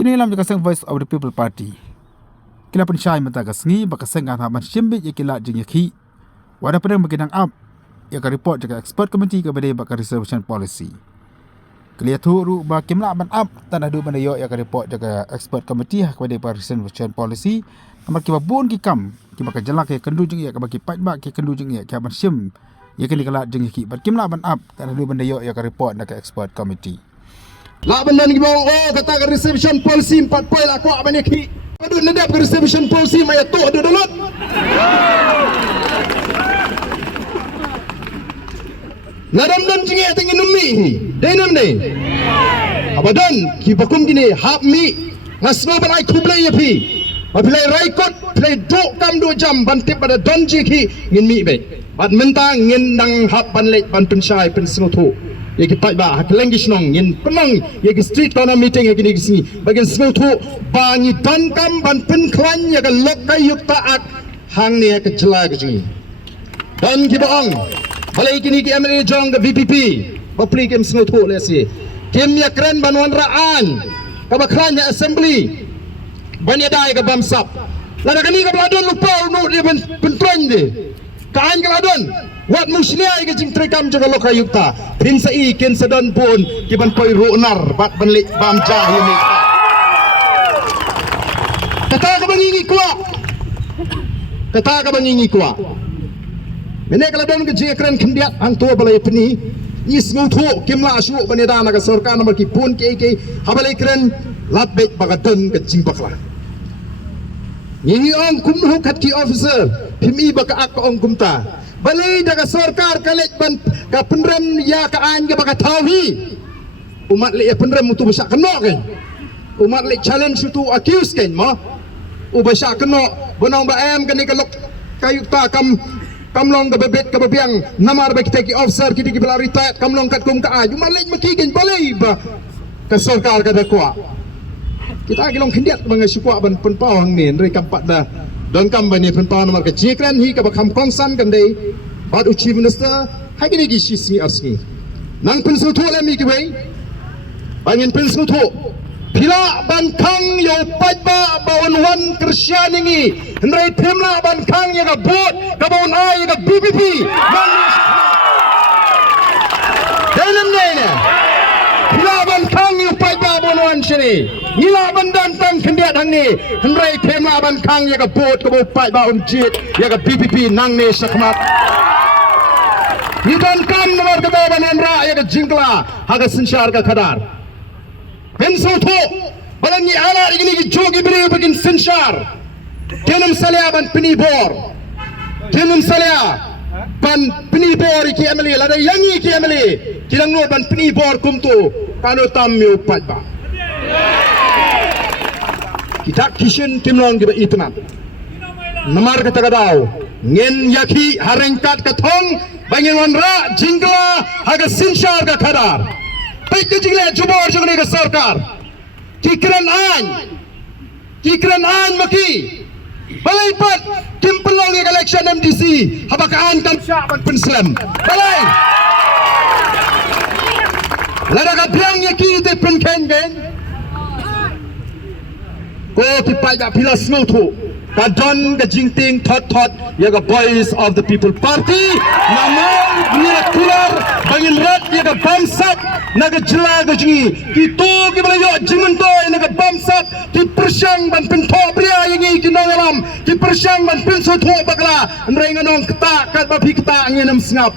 Kini lam jaka sang Voice of the People Party. Kila pensyai mentaga sengi baka sengan haban simbit ya kila jeng yakhi. Wada pedang bagi nang up. Ya ka report jaka expert committee ke badai baka reservation policy. Kelia tu ru ba kimla ban up tanah du bandayo ya ka report jaka expert committee ke badai baka reservation policy. Kamar kiba bun ki kam kiba ka jalak ya kendu jeng ya ka bagi pat ba ki kendu jeng ya ka ban sim. Ya kini kala jeng yakhi bat kimla ban up tanah du bandayo ya ka report jaka expert committee. La benda ni bawang kata ke reservation policy 4 poin aku apa ni ki. Padu nadap ke reservation policy maya tu ada dalat. Nadam dan jinge tinggi numi. Denam ni. Abadan ki bakum gini hap mi ngasma ban ai kublai ya pi. Apilai raikot play dok kam 2 jam bantip pada donji ki ngin mi be. Bat mentang ngin dang hap ban lek ban pensai pen sengotu. Yaki pai ba hak language nong yin penang yaki street corner meeting yaki ni sini bagian semua tu bangi dan kam ban pen klan yaki lokai yuk taat hang ni yaki jelai ke sini dan kibaang balai kini ki MLA jong ke VPP bapli kem semua tu lesi kem ya keren banwan raan kabakran ya assembly banyak dai ke bamsap lada kini ke beladon lupa nu dia pentran dia kaan ke beladon wat muslia ke jing trekam jaga lokai yukta prinsa i ken sedan pun kiban poi runar bat benlik bam jah ini kata ka bangingi kuak mene kala don ke jing kren kendiat ang tua balai peni is ngutu kimla asu baneda na ka sarkar nomor ki pun ke habalai kren labet bagadan ke jing bakla ngingi ong kumnu kat ki officer pimi baka ak ong kumta balai daga sarkar kalet ban ka penrem ya ka an ke baka tawi umat le penrem tu besak kenok kan umat le challenge tu accuse kan ma u besak kenok bonong ba em kan ni kelok kayu ta kam long ke bebet ke bebiang namar ba kita ki officer kita ki bela retired kam long kat kum ka aju umat le maki kan balai ba ka sarkar ka dakwa kita ki long kendiat bangai sukwa ban penpau hang ni rei kampat dah don kam bani penpau nomor ke jikran hi ka bakam kongsan kan dei bad chief minister hai gini gi sisi asni nang pensu tu le mi ki wei bangin pensu tu pila ban kang yo pai ba bawon wan krisyaningi hendrai temla ban kang ya ga bot ka bawon ai ga BBP dalam ne pila ban kang yo pai ba bawon wan sini nila bandan tang kendiat hang ni hendrai temla ban kang ya ga bot ka bawon pai ba on jit ya ga BBP nang ne sakmat Nidan kam nomor kedua banan rakyat ke jingkla haga sensyar ke kadar. Pensu tu balan ni ala ini ki jogi beri begin sensyar. Kenum salia ban penibor. Kenum salia ban penibor ki MLA lada yangi ki MLA. Kilang nur ban penibor kumtu kano tamyu patba. Kita kishin kimlong giba itnam. Nomor kata kadau ngin yaki harengkat katong bangin wanra jingla haga sinshar ka khadar pai ke jingle jubor jogni ka sarkar kikran an maki balai pat kimpelong ka election MDC habaka an kan syabat penslam balai lada ka biang yaki te penken gen ko ti pai da pilas ngutu kadon ke jingting thot ya ga Voice of the People Party namang miracular bangin rat ya ga bamsap naga jela ga jingi itu ki balayo jimunto naga bamsap ki persyang ban pento pria yangi ki nangalam ki persyang ban pinso tho bakla nrenganong kta kat babi kta ngenam sngap